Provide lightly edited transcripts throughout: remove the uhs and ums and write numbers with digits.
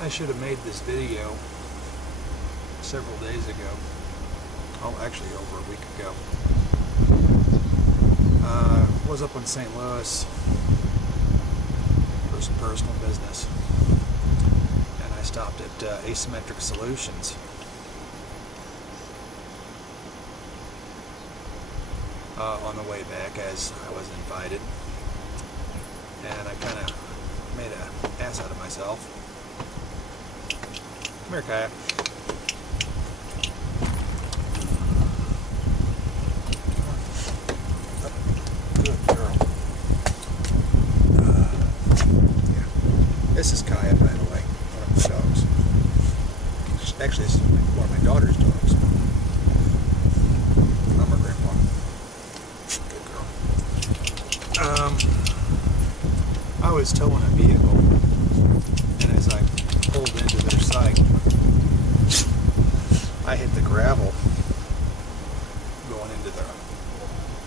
I should have made this video several days ago. Oh, actually over a week ago. Was up in St. Louis for some personal business, and I stopped at Asymmetric Solutions. On the way back, as I was invited, and I kind of made an ass out of myself. Come here, Kaya. Good girl. Yeah. This is Kaya, by the way, one of my dogs. Actually, this is one of my daughter's dogs. I'm her grandpa. Good girl. I was towing a vehicle, and as I pulled into their site, I hit the gravel going into the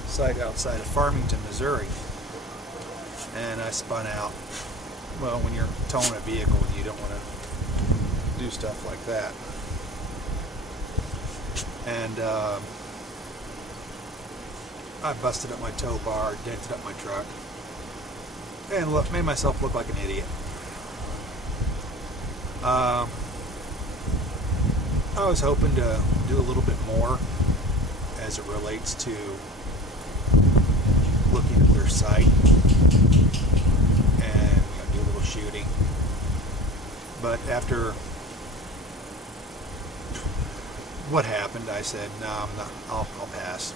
site outside of Farmington, Missouri, and I spun out. Well, when you're towing a vehicle, you don't want to do stuff like that. And I busted up my tow bar, dented up my truck, and made myself look like an idiot. I was hoping to do a little bit more as it relates to looking at their site and do a little shooting. But after what happened, I said, no, I'm not. I'll pass.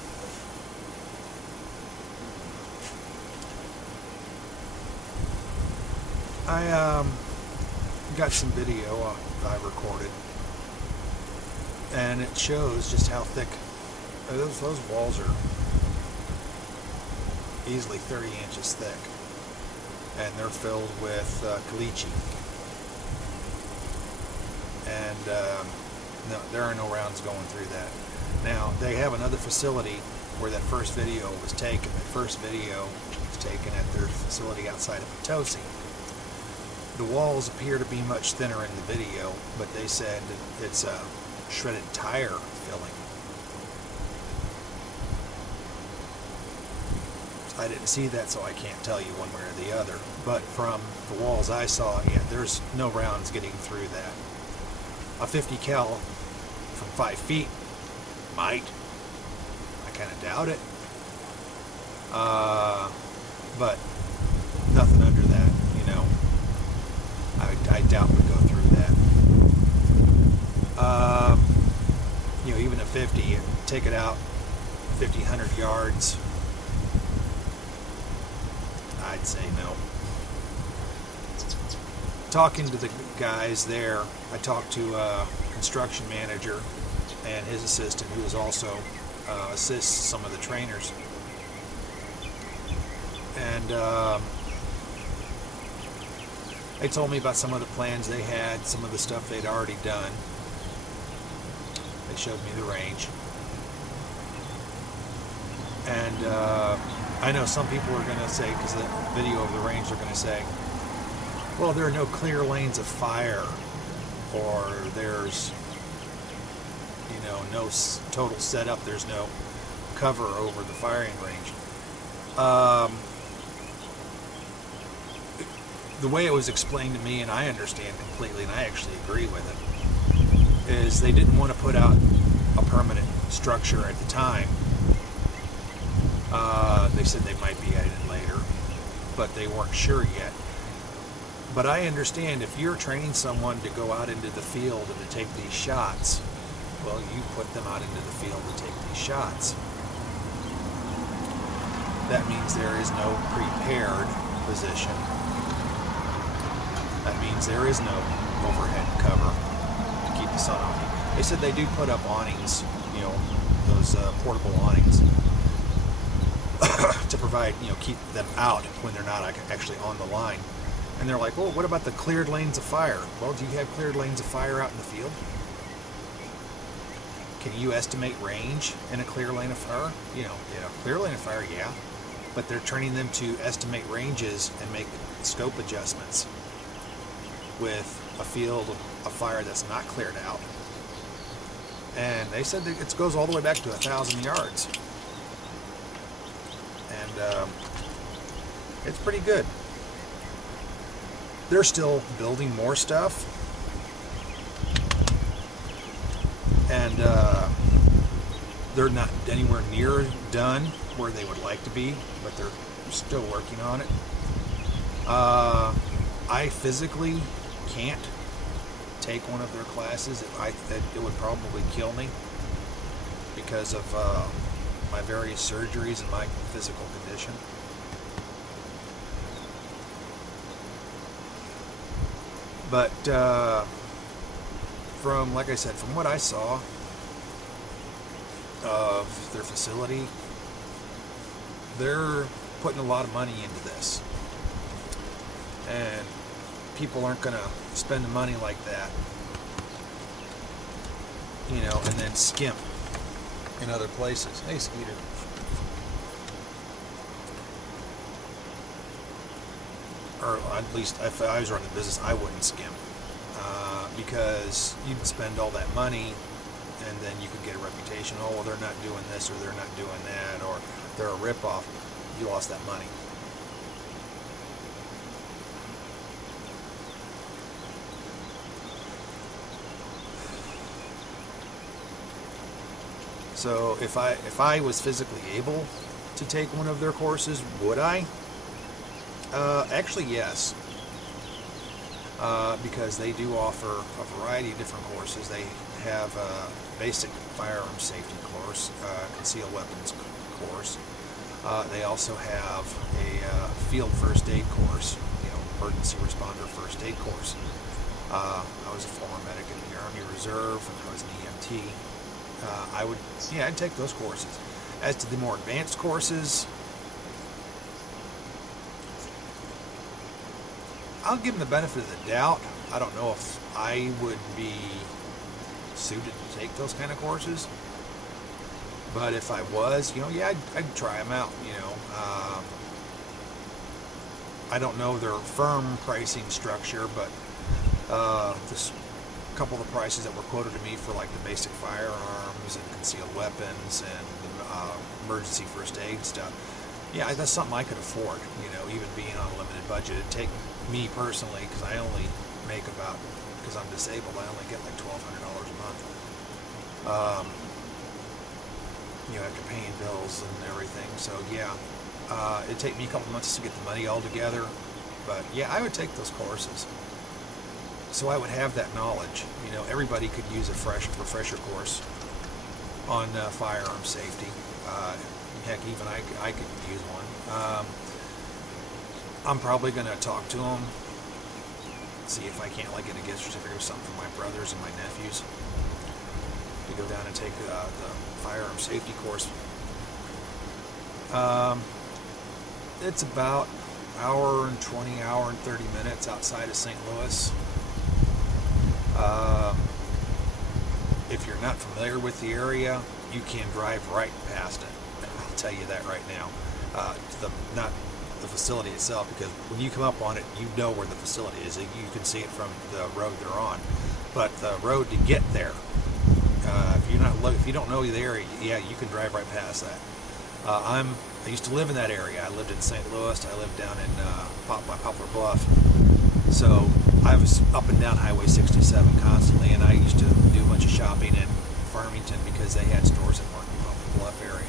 I got some video I recorded, and it shows just how thick those walls are. Easily 30 inches thick, and they're filled with caliche. And no, there are no rounds going through that. Now, they have another facility where that first video was taken. The first video was taken at their facility outside of Potosi. The walls appear to be much thinner in the video, but they said it's a shredded tire filling. I didn't see that, so I can't tell you one way or the other. But from the walls I saw, yeah, there's no rounds getting through that. A 50 cal from 5 feet might. I kind of doubt it. But nothing under that, you know. I doubt would go through that. You know, even a 50, you take it out 50, 100 yards, I'd say no. Talking to the guys there, I talked to a construction manager and his assistant, who is also assists some of the trainers. And they told me about some of the plans they had, some of the stuff they'd already done. They showed me the range. And I know some people are going to say, because the video of the range, are going to say, well, there are no clear lanes of fire, or there's, you know, no total setup, there's no cover over the firing range. The way it was explained to me, and I understand completely, and I actually agree with it, is they didn't want to put out a permanent structure at the time. They said they might be added later, but they weren't sure yet. But I understand if you're training someone to go out into the field and to take these shots, well, you put them out into the field to take these shots. That means there is no prepared position. That means there is no overhead cover to keep the sun off you. They said they do put up awnings, you know, those portable awnings, to provide, you know, keep them out when they're not actually on the line. And they're like, well, what about the cleared lanes of fire? Well, do you have cleared lanes of fire out in the field? Can you estimate range in a clear lane of fire? You know, yeah, clear lane of fire, yeah. But they're training them to estimate ranges and make scope adjustments. with a field of fire that's not cleared out. And they said that it goes all the way back to 1,000 yards. And it's pretty good. They're still building more stuff. And they're not anywhere near done where they would like to be, but they're still working on it. I physically can't take one of their classes. It would probably kill me because of my various surgeries and my physical condition. But from, like I said, from what I saw of their facility, they're putting a lot of money into this. And people aren't going to spend the money like that, you know, and then skimp in other places. Hey, Skeeter. Or at least if I was running the business, I wouldn't skimp. Because you'd spend all that money and then you could get a reputation. Oh, well, they're not doing this or they're not doing that, or they're a ripoff. You lost that money. So if I was physically able to take one of their courses, would I? Actually, yes. Because they do offer a variety of different courses. They have a basic firearm safety course, concealed weapons course. They also have a field first aid course, you know, emergency responder first aid course. I was a former medic in the Army Reserve, and I was an EMT. I'd take those courses. As to the more advanced courses, I'll give them the benefit of the doubt. I don't know if I would be suited to take those kind of courses. But if I was, you know, yeah, I'd try them out, you know. I don't know their firm pricing structure, but this couple of the prices that were quoted to me for like the basic firearms and concealed weapons and the emergency first aid stuff, yeah, that's something I could afford, you know, even being on a limited budget. It'd take me personally, because I only make about, because I'm disabled, I only get like $1,200 a month. You know, after paying bills and everything. So yeah, it'd take me a couple months to get the money all together. But yeah, I would take those courses. So I would have that knowledge. You know, everybody could use a refresher course on firearm safety. Heck, even I could use one. I'm probably going to talk to them, see if I can't like get a gift certificate or something for my brothers and my nephews to go down and take the firearm safety course. It's about hour and 20, hour and 30 minutes outside of St. Louis. If you're not familiar with the area, you can drive right past it. I'll tell you that right now. Not the facility itself, because when you come up on it, you know where the facility is. You can see it from the road they're on. But the road to get there, if you don't know the area, yeah, you can drive right past that. I used to live in that area. I lived in St. Louis. I lived down in by Poplar Bluff. So I was up and down Highway 67 constantly, and I used to do a bunch of shopping in Farmington because they had stores in the Poplar Bluff area.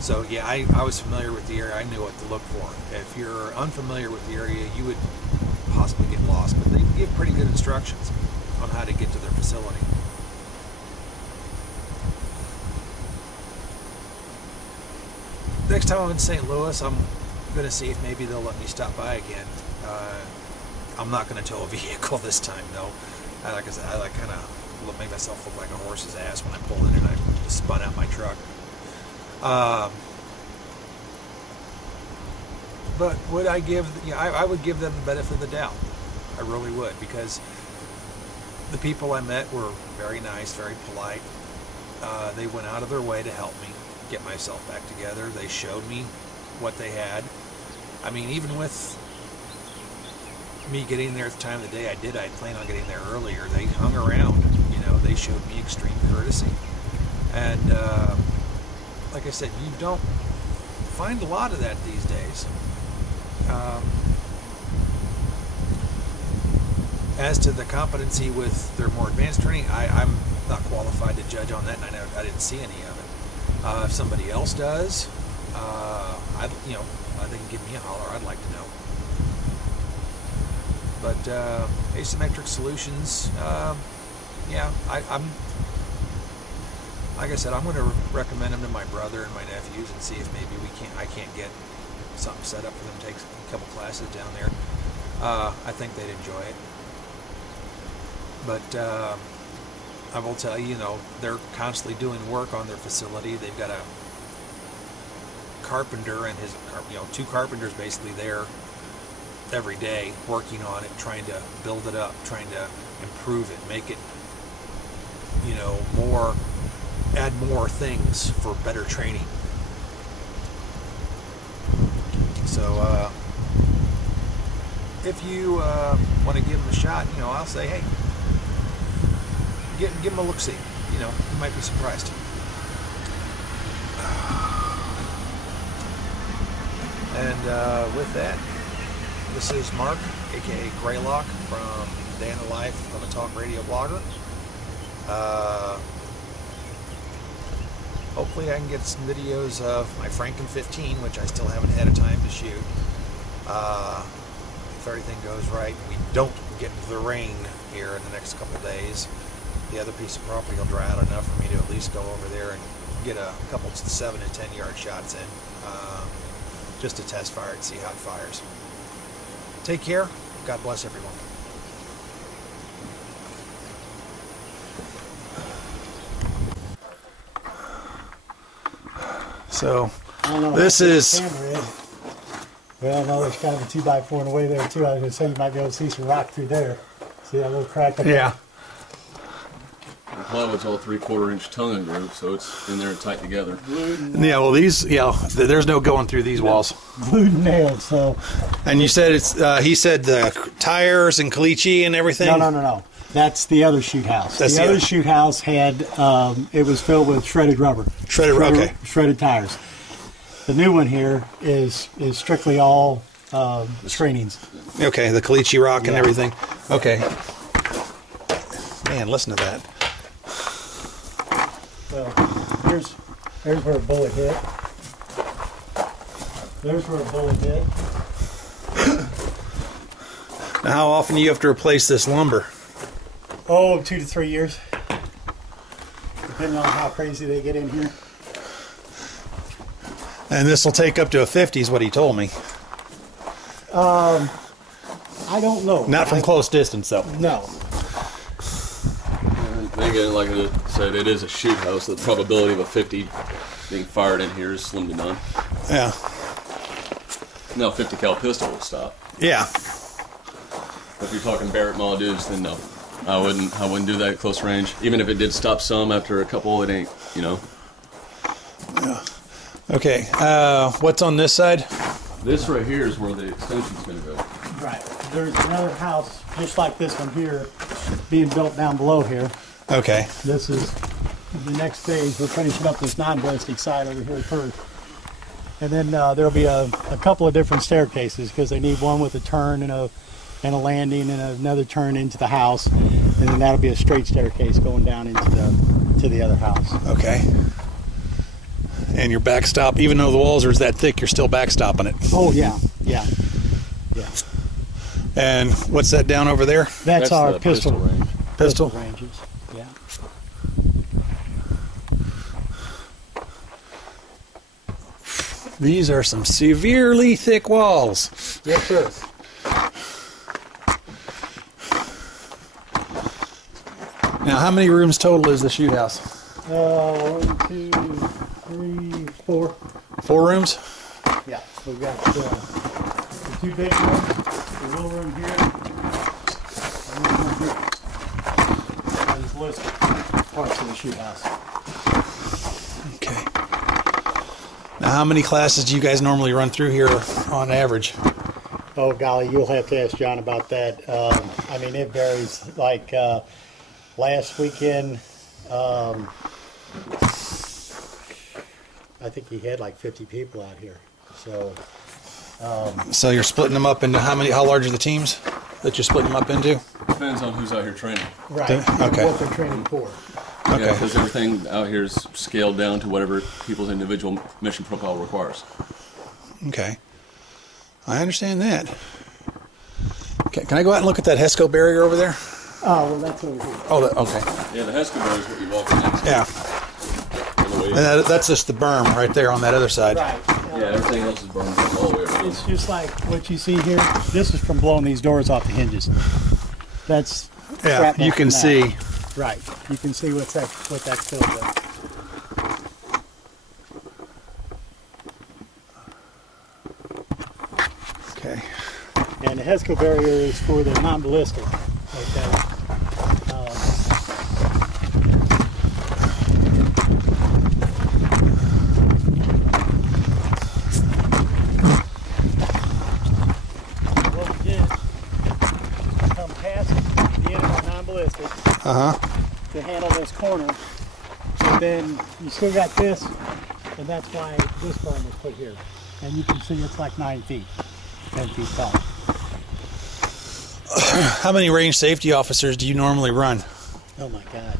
So yeah, I was familiar with the area. I knew what to look for. If you're unfamiliar with the area, you would possibly get lost, but they give pretty good instructions on how to get to their facility. Next time I'm in St. Louis, I'm going to see if maybe they'll let me stop by again. I'm not going to tow a vehicle this time, though. Like I said, I kind of make myself look like a horse's ass when I pull in and I spun out my truck. But would I give? I would give them the benefit of the doubt. I really would, because the people I met were very nice, very polite. They went out of their way to help me get myself back together. They showed me what they had. I mean, even with me getting there at the time of the day I did, I'd planned on getting there earlier. They hung around, you know, they showed me extreme courtesy. And like I said, you don't find a lot of that these days. As to the competency with their more advanced training, I'm not qualified to judge on that, and I didn't see any of it. If somebody else does, you know, they can give me a holler. I'd like to know. But Asymmetric Solutions, yeah, I'm like I said, I'm going to recommend them to my brother and my nephews and see if maybe I can't get something set up for them to take a couple classes down there. I think they'd enjoy it. But I will tell you, you know, they're constantly doing work on their facility. They've got a carpenter and his, you know, 2 carpenters basically there every day working on it, trying to build it up, trying to improve it, make it, you know, add more things for better training. So if you want to give them a shot, you know, I'll say, hey, give them a look-see. You know, you might be surprised. And with that, this is Mark, aka Greylock, from Day in the Life of a Talk Radio Blogger. Hopefully I can get some videos of my Franken 15, which I still haven't had a time to shoot. If everything goes right, we don't get the rain here in the next couple days, the other piece of property will dry out enough for me to at least go over there and get a couple 7 to 10 yard shots in, just to test fire and see how it fires. Take care. God bless everyone. So this is. Well, no, there's kind of a 2x4 in the way there too. I was going to say you might be able to see some rock through there. See that little crack up there? Yeah. The plywood's all 3/4 inch tongue and groove, so it's in there and tight together. Yeah, well, these, yeah, there's no going through these walls. Glued and nailed, so. And you said it's, he said the tires and caliche and everything? No. That's the other shoot house. The other shoot house had, it was filled with shredded rubber. Shredded tires. The new one here is strictly all screenings. Okay, the caliche rock and everything. Okay. Man, listen to that. So here's where a bullet hit. There's where a bullet hit. Now, how often do you have to replace this lumber? Oh, 2 to 3 years, depending on how crazy they get in here. And this will take up to a 50 is what he told me. I don't know. Not from close distance, though. No. And again, like I said, it is a shoot house. The probability of a 50 being fired in here is slim to none. Yeah. No, 50 cal pistol will stop. Yeah. If you're talking Barrett Maudus, then no. I wouldn't do that at close range. Even if it did stop some after a couple, it ain't, you know. Yeah. Okay. What's on this side? This right here is where the extension's going to go. Right. There's another house just like this one here being built down below here. Okay. This is the next phase. We're finishing up this non-ballistic side over here first. And then there'll be a couple of different staircases because they need one with a turn and a landing and another turn into the house. And then that'll be a straight staircase going down into the other house. Okay. And your backstop, even though the walls are that thick, you're still backstopping it. Oh, yeah. And what's that down over there? That's our pistol range. Pistol ranges, yeah. These are some severely thick walls. Yes, sir. Now, how many rooms total is the shoot house? 1, 2, 3, 4. 4 rooms? Yeah, we've got the 2 big rooms, the little room here, and this room here. I just listed parts of the shoot house. Okay. Now, how many classes do you guys normally run through here on average? Oh golly, you'll have to ask John about that. I mean, it varies. Like last weekend, I think he had like 50 people out here. So. So you're splitting them up into how large are the teams that you're splitting them up into? Depends on who's out here training. Right. Okay. What they're training for. Okay. Yeah, because everything out here is scaled down to whatever people's individual mission profile requires. Okay. I understand that. Okay. Can I go out and look at that HESCO barrier over there? Oh, well, that's over here. Oh, okay. Yeah, the HESCO barrier is what you're walking into. Yeah. And that's just the berm right there on that other side. Right. Yeah, everything else is burned all the way around. It's just like what you see here. This is from blowing these doors off the hinges. That's You can see. Right. You can see what that's filled with. Okay. And the HESCO barrier is for the non-ballistic. Okay. What we did, come past the end of our non-ballistic to handle this corner. And then you still got this, and that's why this berm was put here. And you can see it's like 9 feet, 10 feet tall. How many range safety officers do you normally run? Oh my God.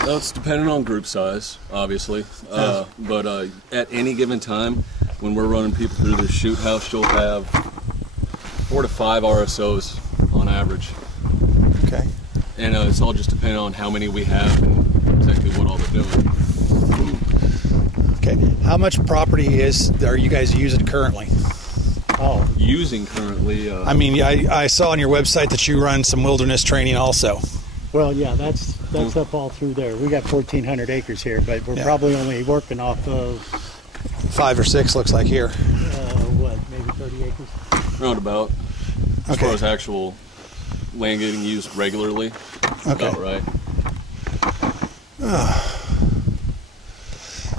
That's dependent on group size, obviously. But at any given time, when we're running people through the shoot house, you'll have 4 to 5 RSOs on average. Okay. And it's all just dependent on how many we have and exactly what all they're doing. Okay. How much property are you guys using currently? Oh. Using currently. I mean, I saw on your website that you run some wilderness training also. Well, yeah, that's up all through there. We got 1,400 acres here, but we're probably only working off of 5 or 6 looks like here. What, maybe 30 acres? Roundabout. As Okay. far as actual land getting used regularly, Okay. about right.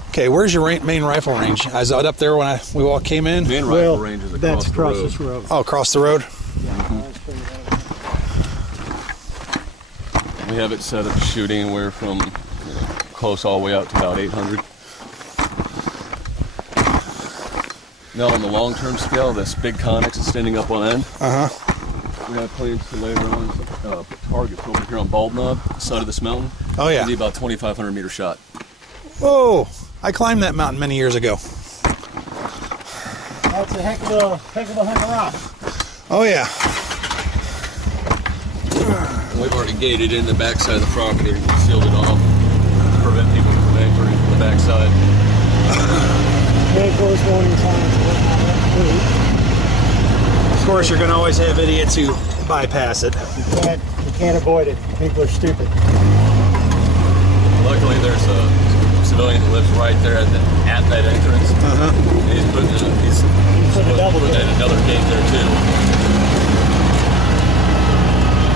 Okay, where's your main rifle range? Is it up there when we all came in? Main rifle range is across that's the road. this road. Oh, across the road? We have it set up shooting anywhere from close all the way out to about 800. Now on the long-term scale, this big connex extending up on end. We have plans to later on put targets over here on Bald Knob, side of this mountain. Oh yeah. It'll be about 2,500 meter shot. Whoa! I climbed that mountain many years ago. That's a heck of a hunk of rock. Oh yeah. We've already gated in the backside of the property and sealed it off to prevent people from entering from the backside. And of course, warning signs. Of course, you're going to always have idiots who bypass it. You can't avoid it. People are stupid. Luckily, there's a civilian that lives right there at that entrance. He's putting another gate there too.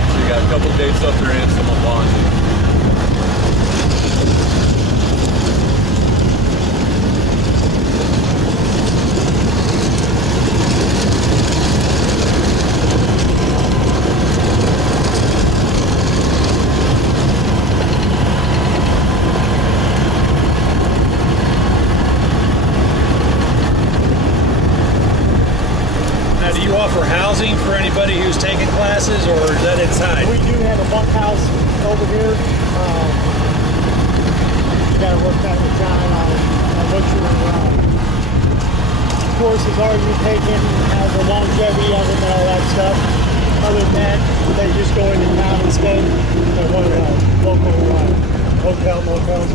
So you got a couple gates up there and someone watching. Now, do you offer housing for anybody who's taking classes, or is that inside? We do have a bunkhouse over here. You got to work that with John on what your courses are you're taking, the longevity of them, and all that stuff. Other than that, they just go into town and stay at one of the local motels.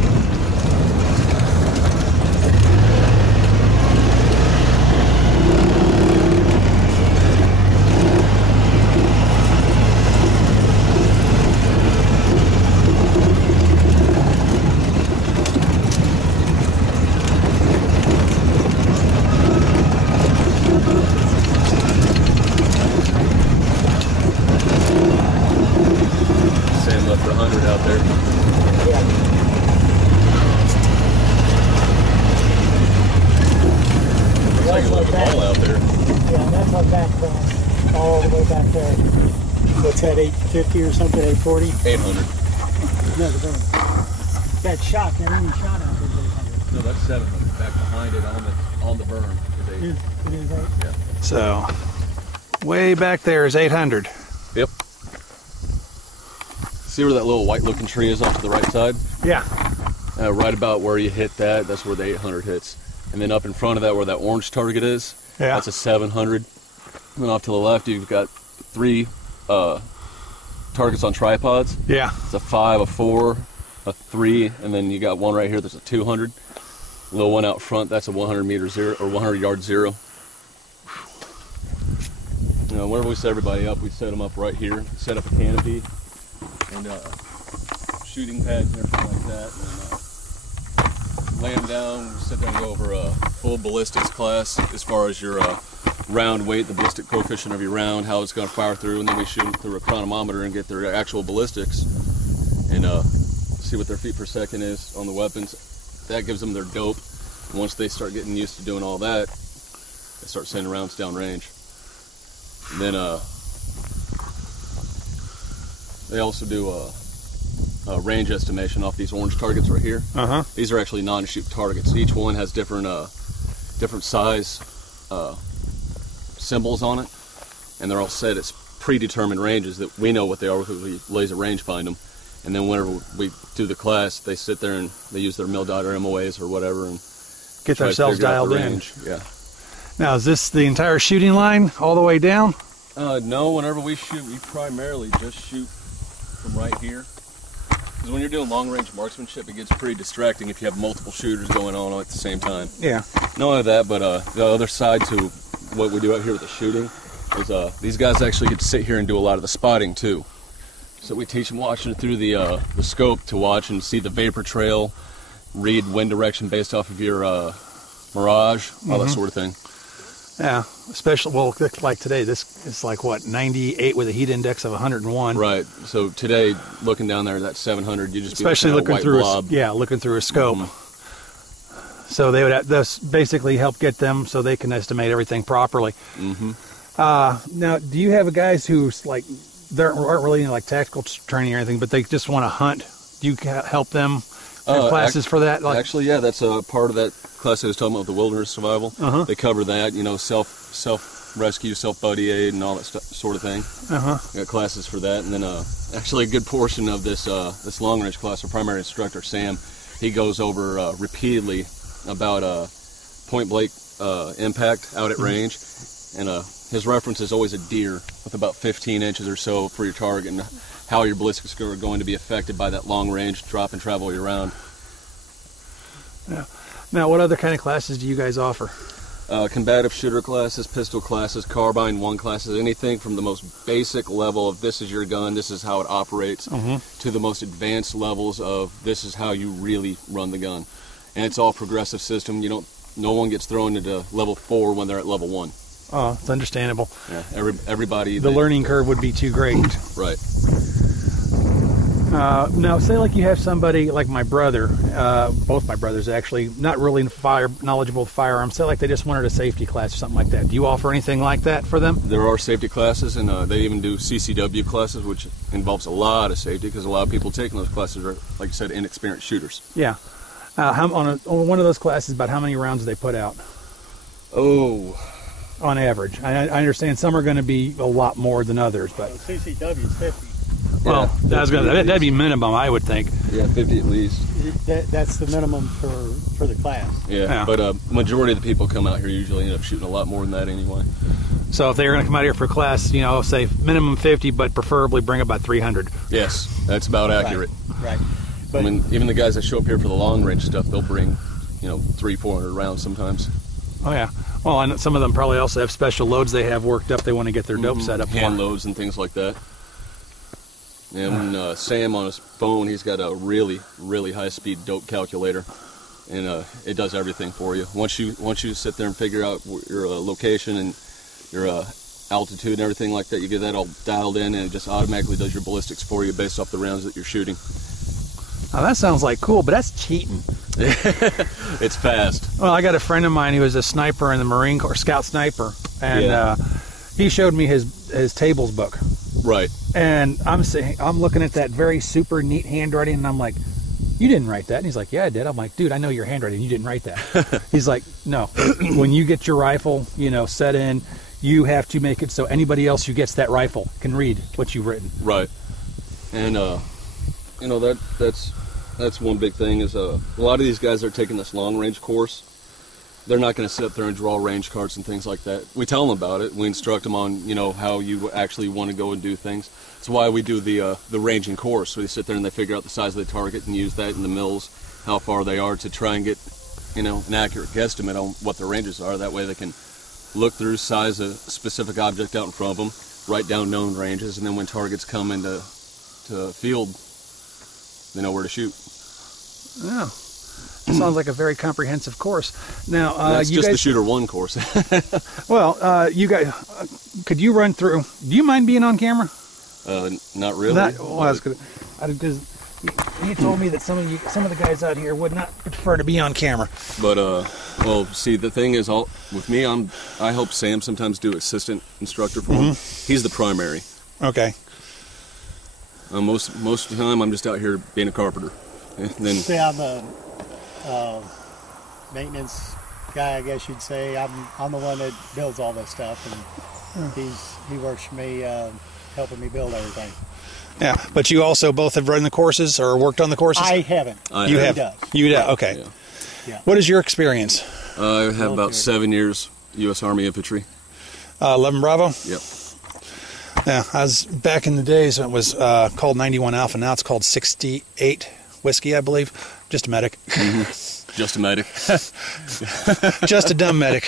Sam left 100 out there. Looks like a little bit all out there. Yeah, that's our background. all the way back there. What's that, 850 or something, 840? 800. No, the burn. That shot, that only shot out there is 800. No, that's 700. Back behind it on the berm is 800. It is 8? Yeah. So, way back there is 800. Yep. See where that little white looking tree is off to the right side? Yeah. Right about where you hit that, that's where the 800 hits. And then up in front of that where that orange target is, that's a 700. And then off to the left you've got 3 targets on tripods. Yeah. It's a 5, a 4, a 3, and then you got one right here that's a 200. Little one out front, that's a 100-meter zero or 100-yard zero. You know, whenever we set everybody up, we set them up right here, set up a canopy and shooting pads and everything like that. And lay them down, sit there and go over a full ballistics class as far as your round weight, the ballistic coefficient of your round, how it's going to fire through, and then we shoot them through a chronometer and get their actual ballistics and see what their feet per second is on the weapons. That gives them their dope. And once they start getting used to doing all that, they start sending rounds down range. And then they also do a range estimation off these orange targets right here. These are actually non-shoot targets. Each one has different size symbols on it, and they're all set as predetermined ranges that we know what they are because we laser rangefind them. And then whenever we do the class, they sit there and they use their mil-dot or MOAs or whatever and get themselves dialed in. Yeah. Now, is this the entire shooting line all the way down? No, whenever we shoot, we primarily just shoot from right here. Because when you're doing long-range marksmanship, it gets pretty distracting if you have multiple shooters going on at the same time. Yeah. Not only that, but the other side to what we do out here with the shooting is these guys actually get to sit here and do a lot of the spotting too. So we teach them watching through the scope to watch and see the vapor trail, read wind direction based off of your mirage, all that sort of thing. Yeah, especially, well, like today, this is like, what, 98 with a heat index of 101. Right, so today, looking down there, that 700, you just especially be looking through blob. looking through a scope. So they would have, this basically help get them so they can estimate everything properly. Now, do you have guys who, like, they aren't really in like tactical training or anything, but they just want to hunt? Do you help them? Classes for that? Like, actually, yeah, that's a part of that class I was talking about, the wilderness survival. They cover that, you know, self-rescue, self-buddy aid, and all that sort of thing. Got classes for that, and then actually a good portion of this this long-range class, our primary instructor, Sam, he goes over repeatedly about point-blank impact out at range, and his reference is always a deer with about 15 inches or so for your target, and how your ballistics are going to be affected by that long range drop and travel your round. Yeah. Now, what other kind of classes do you guys offer? Combative shooter classes, pistol classes, carbine 1 classes, anything from the most basic level of this is your gun, this is how it operates, to the most advanced levels of this is how you really run the gun. And it's all progressive system. No one gets thrown into level 4 when they're at level 1. Oh, it's understandable. Yeah, everybody. The learning curve would be too great. Right. Now, say like you have somebody like my brother, both my brothers actually, not really knowledgeable with firearms. Say like they just wanted a safety class or something like that. Do you offer anything like that for them? There are safety classes, and they even do CCW classes, which involves a lot of safety because a lot of people taking those classes are, like you said, inexperienced shooters. Yeah. On one of those classes, about how many rounds do they put out? Oh. On average, I understand some are going to be a lot more than others, but CCW is 50. Well, yeah, that'd be minimum, I would think. Yeah, 50 at least. That's the minimum for the class. Yeah. But majority of the people come out here usually end up shooting a lot more than that anyway. So if they're going to come out here for class, say minimum 50, but preferably bring about 300. Yes, that's about accurate. Right. But, I mean, even the guys that show up here for the long range stuff, they'll bring, 300-400 rounds sometimes. Oh yeah. Well, and some of them probably also have special loads they have worked up. They want to get their dope set up for. Hand loads and things like that. And Sam on his phone, he's got a really, really high-speed dope calculator, and it does everything for you. Once you sit there and figure out your location and your altitude and everything like that, you get that all dialed in, and it just automatically does your ballistics for you based off the rounds that you're shooting. Oh, that sounds like cool, but that's cheating. It's fast. Well, I got a friend of mine who was a sniper in the Marine Corps, scout sniper, and he showed me his tables book. Right. And I'm looking at that very super neat handwriting, and I'm like, you didn't write that? And he's like, yeah, I did. I'm like, dude, I know your handwriting. You didn't write that. He's like, no. When you get your rifle, set in, you have to make it so anybody else who gets that rifle can read what you've written. Right. And that's one big thing is a lot of these guys that are taking this long range course, they're not going to sit up there and draw range cards and things like that. We tell them about it. We instruct them on how you actually want to go and do things. That's why we do the ranging course. So they sit there and they figure out the size of the target and use that in the mills, how far they are, to try and get an accurate guesstimate on what their ranges are. That way they can look through, size a specific object out in front of them, write down known ranges, and then when targets come into field, they know where to shoot. Yeah. Sounds like a very comprehensive course. Now, that's just the Shooter 1 course. Well, you guys, could you run through? Do you mind being on camera? Not really. Because he told me that some of the guys out here would not prefer to be on camera. But well, see, the thing is, with me, I help Sam sometimes do assistant instructor for him. He's the primary. Okay. Most of the time, I'm just out here being a carpenter. And then See, I'm a maintenance guy, I guess you'd say. I'm the one that builds all this stuff, and he works for me, helping me build everything. Yeah, but you also both have run the courses or worked on the courses? I haven't. You have. Does. You do. Okay. Yeah. What is your experience? I have about 7 years U.S. Army infantry. 11 Bravo. Yep. Yeah, I was back in the days when it was called 91 Alpha. Now it's called 68 Whiskey, I believe. Just a medic. Just a medic. Just a dumb medic.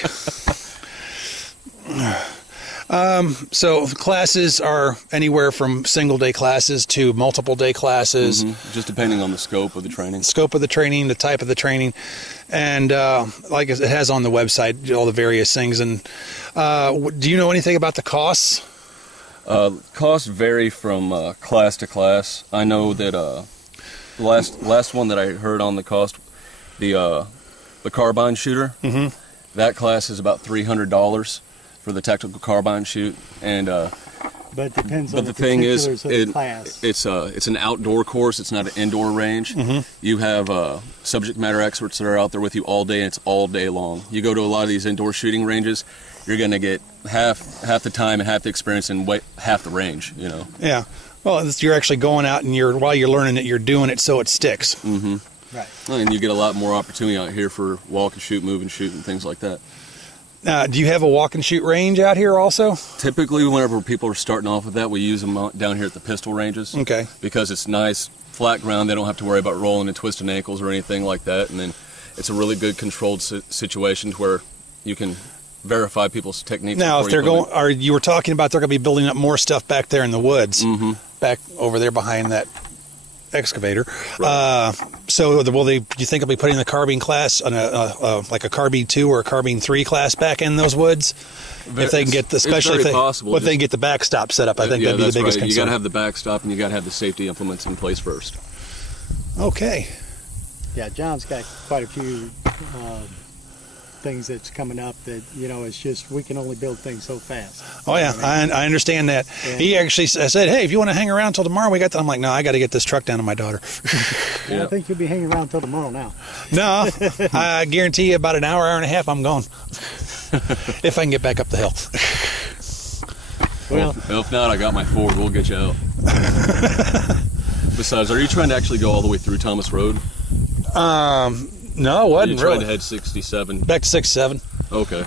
So classes are anywhere from single-day classes to multiple-day classes. Just depending on the scope of the training. Scope of the training, the type of the training, and like it has on the website, all the various things. And do you know anything about the costs? Costs vary from class to class. I know that the last one that I heard on the cost, the carbine shooter, that class is about $300 for the tactical carbine shoot, and but it depends on the thing is, of the class. it's an outdoor course. It's not an indoor range. You have subject matter experts that are out there with you all day, and it's all day long. You go to a lot of these indoor shooting ranges, you're going to get half the time and half the experience and half the range. Yeah. Well, you're actually going out, and while you're learning it, you're doing it so it sticks. Right. And you get a lot more opportunity out here for walk and shoot, move and shoot, and things like that. Do you have a walk and shoot range out here also? Typically, whenever people are starting off with that, we use them down here at the pistol ranges. Okay. Because it's nice, flat ground. They don't have to worry about rolling and twisting ankles or anything like that. And then it's a really good controlled situation where you can verify people's techniques. Now, if they're going, you were talking about they're going to be building up more stuff back there in the woods, back over there behind that excavator. Right. So do you think they'll be putting the carbine class on like a carbine 2 or a carbine 3 class back in those woods? If they can get the, especially if they can get the backstop set up, I think that'd be the biggest concern. You got to have the backstop, and you got to have the safety implements in place first. Okay. Yeah, John's got quite a few things that's coming up that, it's just we can only build things so fast. Oh, yeah, I understand that. And he actually said, hey, if you want to hang around till tomorrow, we got that. I'm like, no, I got to get this truck down to my daughter. Yeah. I think you'll be hanging around till tomorrow now. No, I guarantee you about an hour and a half, I'm gone. If I can get back up the hill. Well, if not, I got my Ford. We'll get you out. Besides, are you trying to actually go all the way through Thomas Road? No, it wasn't really. Trying to head 67. Back to 67. Okay.